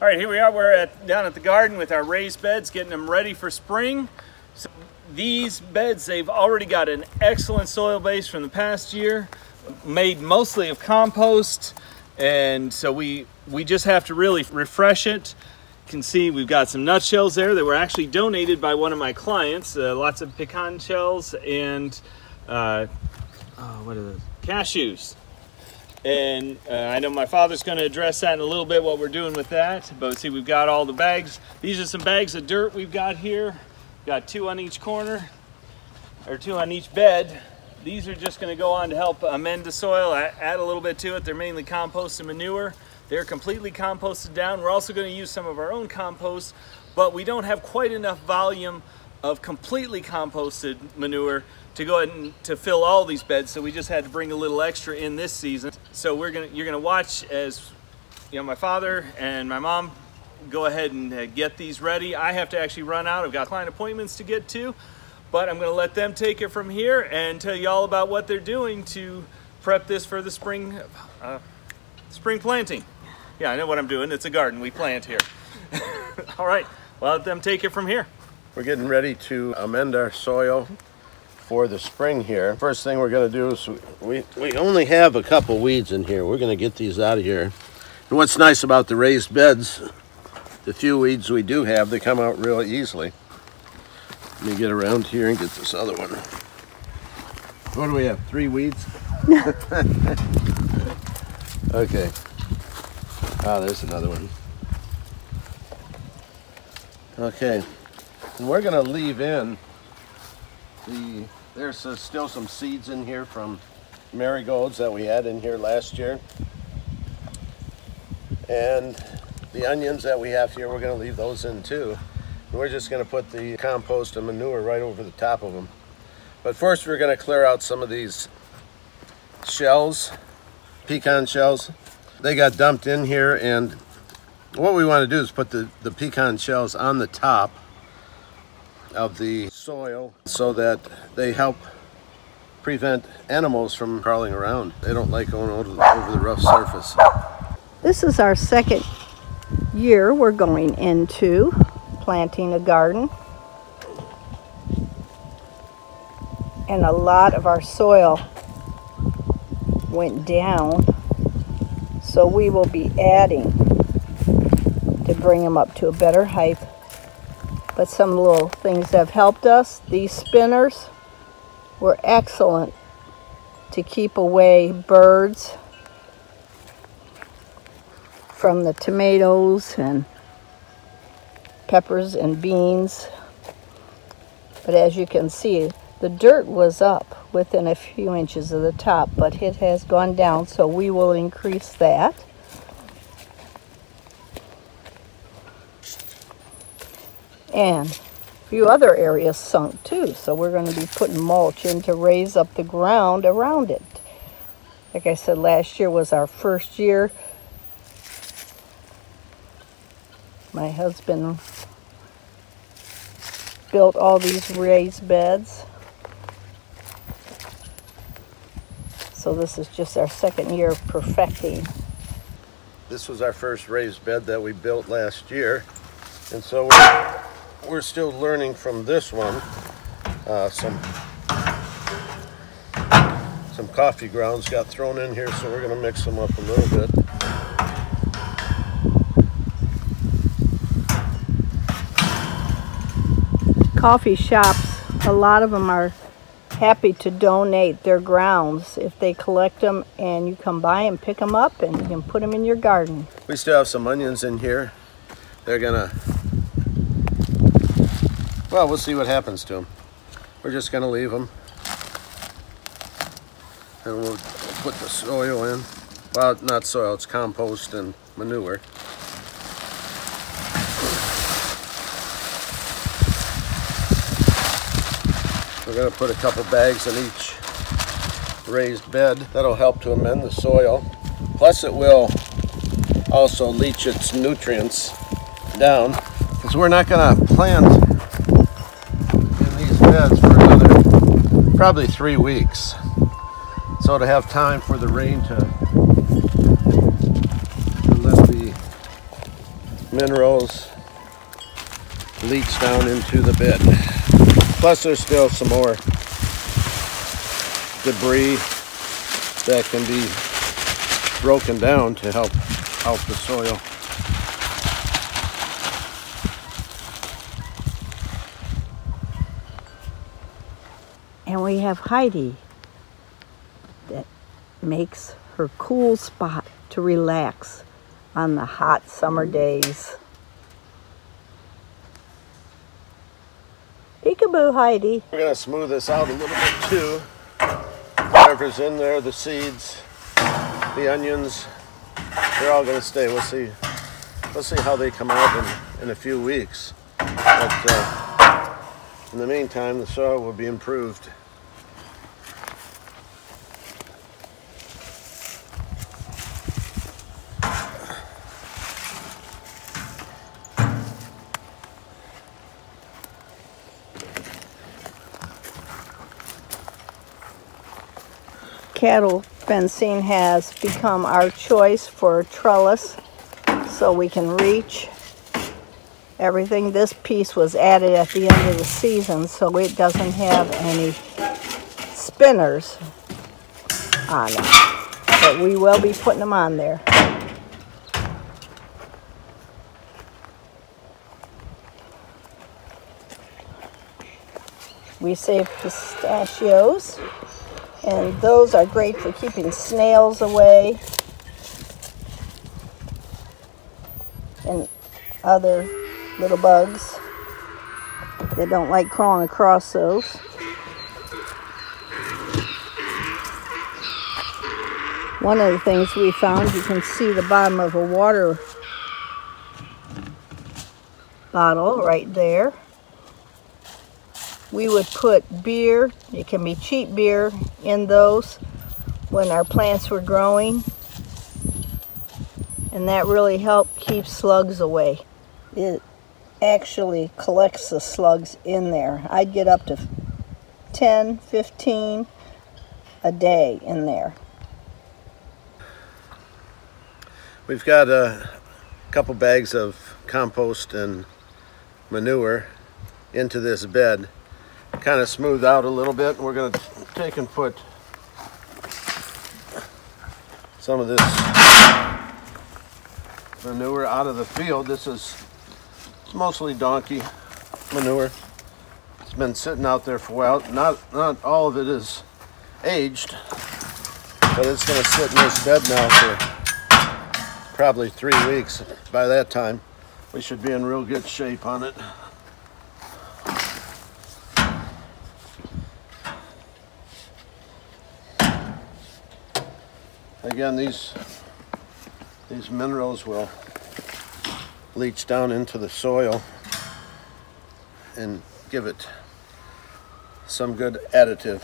All right, here we are. We're down at the garden with our raised beds, getting them ready for spring. So these beds, they've already got an excellent soil base from the past year, made mostly of compost, and so we just have to really refresh it. You can see we've got some nutshells there that were actually donated by one of my clients. Lots of pecan shells and what are those? Cashews. And I know my father's going to address that in a little bit, what we're doing with that. But see, we've got all the bags. These are some bags of dirt we've got here. We've got 2 on each corner, or 2 on each bed. These are just going to go on to help amend the soil, add a little bit to it. They're mainly compost and manure. They're completely composted down. We're also going to use some of our own compost, but we don't have quite enough volume of completely composted manure to go ahead and to fill all these beds, so we just had to bring a little extra in this season. So you're gonna watch as my father and my mom go ahead and get these ready. I have to actually run out. I've got client appointments to get to, but I'm gonna let them take it from here and tell you all about what they're doing to prep this for the spring planting. Yeah, I know what I'm doing. It's a garden. We plant here. All right, well, let them take it from here. We're getting ready to amend our soil for the spring here. First thing we're going to do is we only have a couple weeds in here. We're going to get these out of here. And what's nice about the raised beds, the few weeds we do have, they come out real easily. Let me get around here and get this other one. What do we have? 3 weeds? Okay. Ah, there's another one. Okay. And we're going to leave in there's still some seeds in here from marigolds that we had in here last year. And the onions that we have here, we're going to leave those in too. And we're just going to put the compost and manure right over the top of them. But first we're going to clear out some of these shells, pecan shells. They got dumped in here, and what we want to do is put the pecan shells on the top of the soil so that they help prevent animals from crawling around. They don't like going over the rough surface. This is our second year we're going into planting a garden, and a lot of our soil went down, so we will be adding to bring them up to a better height. But some little things that have helped us, these spinners were excellent to keep away birds from the tomatoes and peppers and beans. But as you can see, the dirt was up within a few inches of the top, but it has gone down, so we will increase that. And a few other areas sunk too, so we're going to be putting mulch in to raise up the ground around it. Like I said, last year was our first year. My husband built all these raised beds, so this is just our second year of perfecting. This was our first raised bed that we built last year, and so we're still learning from this one. Some coffee grounds got thrown in here, so we're going to mix them up a little bit. Coffee shops, a lot of them are happy to donate their grounds if they collect them, and you come by and pick them up and you can put them in your garden. We still have some onions in here. They're gonna, well, we'll see what happens to them. We're just gonna leave them, and we'll put the soil in. Well, not soil, it's compost and manure. We're going to put a couple bags in each raised bed. That'll help to amend the soil. Plus it will also leach its nutrients down, because we're not going to plant in these beds for another probably 3 weeks. So to have time for the rain to let the minerals leach down into the bed. Plus there's still some more debris that can be broken down to help out the soil. And we have Heidi that makes her cool spot to relax on the hot summer days. Peekaboo, Heidi. We're going to smooth this out a little bit too. Whatever's in there, the seeds, the onions, they're all going to stay. We'll see how they come out in a few weeks. But in the meantime, the soil will be improved. Cattle fencing has become our choice for trellis so we can reach everything. This piece was added at the end of the season so it doesn't have any spinners on it, but we will be putting them on there. We saved pistachios, and those are great for keeping snails away and other little bugs that don't like crawling across those. One of the things we found, you can see the bottom of a water bottle right there. We would put beer, it can be cheap beer, in those when our plants were growing, and that really helped keep slugs away. It actually collects the slugs in there. I'd get up to 10, 15 a day in there. We've got a couple bags of compost and manure into this bed, kind of smoothed out a little bit, and we're going to take and put some of this manure out of the field. This is mostly donkey manure. It's been sitting out there for a while. Not all of it is aged, but it's going to sit in this bed now for probably 3 weeks. By that time, we should be in real good shape on it. Again, these minerals will leach down into the soil and give it some good additive.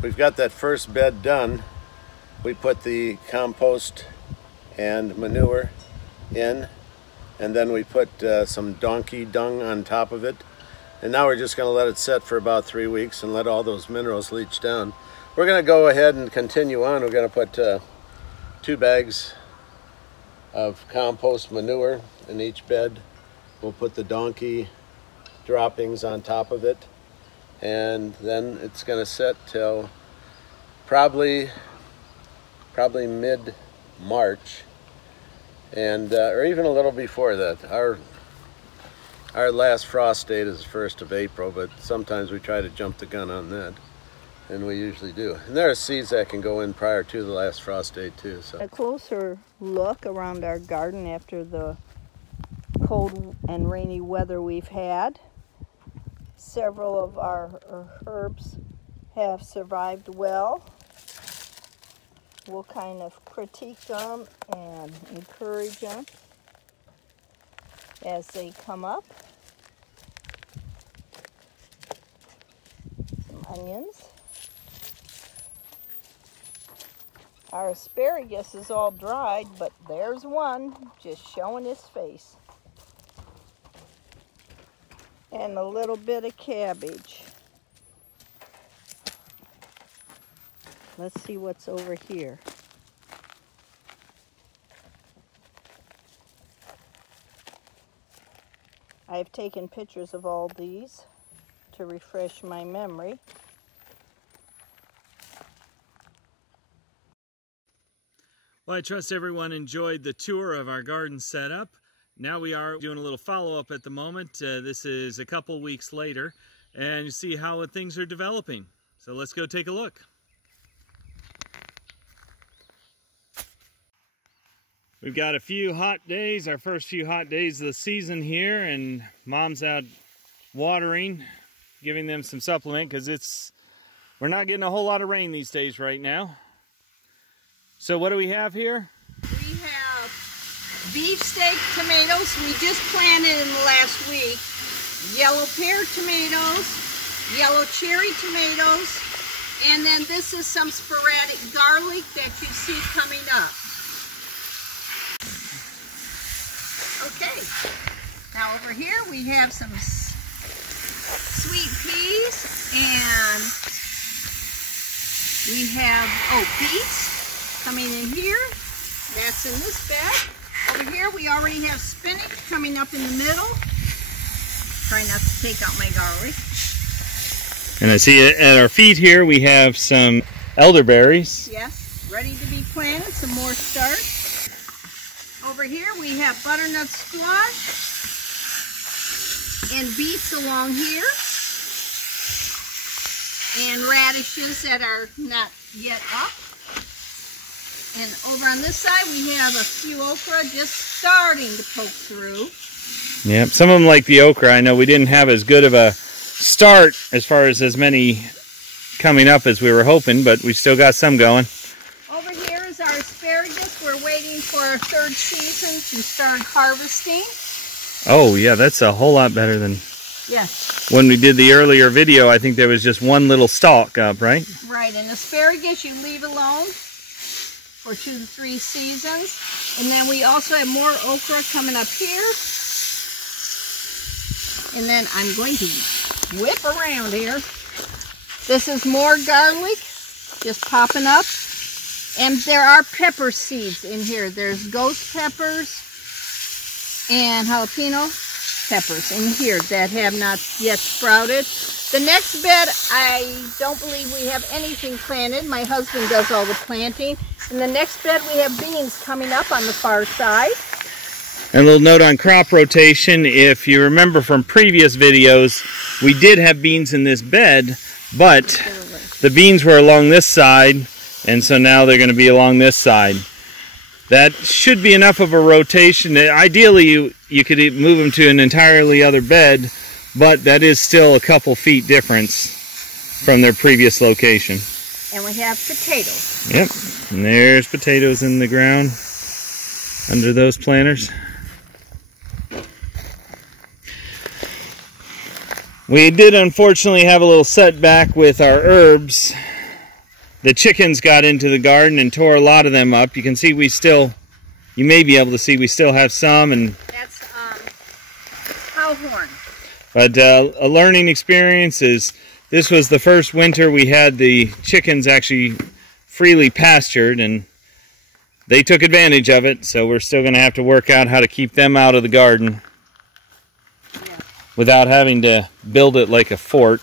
We've got that first bed done. We put the compost and manure in, and then we put some donkey dung on top of it. And now we're just going to let it set for about 3 weeks and let all those minerals leach down. We're going to go ahead and continue on. We're going to put 2 bags of compost manure in each bed. We'll put the donkey droppings on top of it, and then it's going to set till probably mid-March, and or even a little before that. Our last frost date is the 1st of April, but sometimes we try to jump the gun on that. And we usually do. And there are seeds that can go in prior to the last frost date too. So a closer look around our garden after the cold and rainy weather we've had. Several of our herbs have survived well. We'll kind of critique them and encourage them as they come up. Some onions. Our asparagus is all dried, but there's one just showing his face. And a little bit of cabbage. Let's see what's over here. I've taken pictures of all these to refresh my memory. Well, I trust everyone enjoyed the tour of our garden setup. Now we are doing a little follow-up at the moment. This is a couple weeks later, and you see how things are developing. So let's go take a look. We've got a few hot days, our first few hot days of the season here, and Mom's out watering, giving them some supplement because we're not getting a whole lot of rain these days right now. So what do we have here? We have beefsteak tomatoes we just planted in the last week, yellow pear tomatoes, yellow cherry tomatoes, and then this is some sporadic garlic that you see coming up. Okay, now over here we have some sweet peas, and we have beets coming in here. That's in this bed. Over here we already have spinach coming up in the middle. Try not to take out my garlic. And I see at our feet here we have some elderberries. Yes, ready to be planted, some more starch. Over here we have butternut squash and beets along here, and radishes that are not yet up. And over on this side we have a few okra just starting to poke through. Yep, some of them like the okra. I know we didn't have as good of a start as far as many coming up as we were hoping, but we still got some going. Over here is our asparagus. We're waiting for our third season to start harvesting. Oh yeah, that's a whole lot better than when we did the earlier video. I think there was just one little stalk up, right? Right, and asparagus you leave alone for 2 to 3 seasons. And then we also have more okra coming up here. And then I'm going to whip around here. This is more garlic just popping up. And there are pepper seeds in here. There's ghost peppers and jalapeno peppers in here that have not yet sprouted. The next bed, I don't believe we have anything planted. My husband does all the planting. In the next bed, we have beans coming up on the far side. And a little note on crop rotation. If you remember from previous videos, we did have beans in this bed, but the beans were along this side, and so now they're going to be along this side. That should be enough of a rotation. Ideally, you could move them to an entirely other bed, but that is still a couple feet difference from their previous location. And we have potatoes. Yep, and there's potatoes in the ground under those planters. We did unfortunately have a little setback with our herbs. The chickens got into the garden and tore a lot of them up. You can see you may be able to see we still have some. And that's cow horn. But a learning experience is this was the first winter we had the chickens actually freely pastured, and they took advantage of it, so we're still going to have to work out how to keep them out of the garden without having to build it like a fort.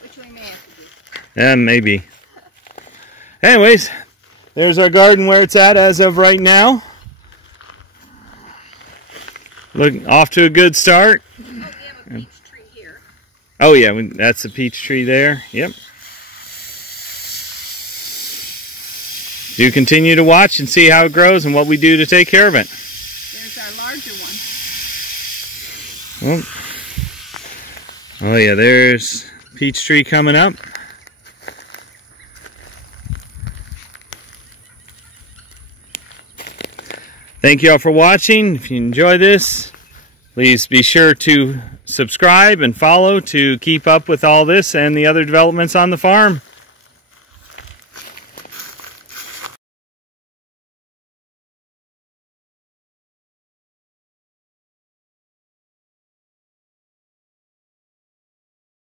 Which we may have to do. Yeah, maybe. Anyways, there's our garden where it's at as of right now. Look, off to a good start. Oh, we have a peach tree here. Oh yeah, that's a peach tree there. Yep. Do continue to watch and see how it grows and what we do to take care of it. There's our larger one. Oh yeah, there's peach tree coming up. Thank you all for watching. If you enjoy this, please be sure to subscribe and follow to keep up with all this and the other developments on the farm.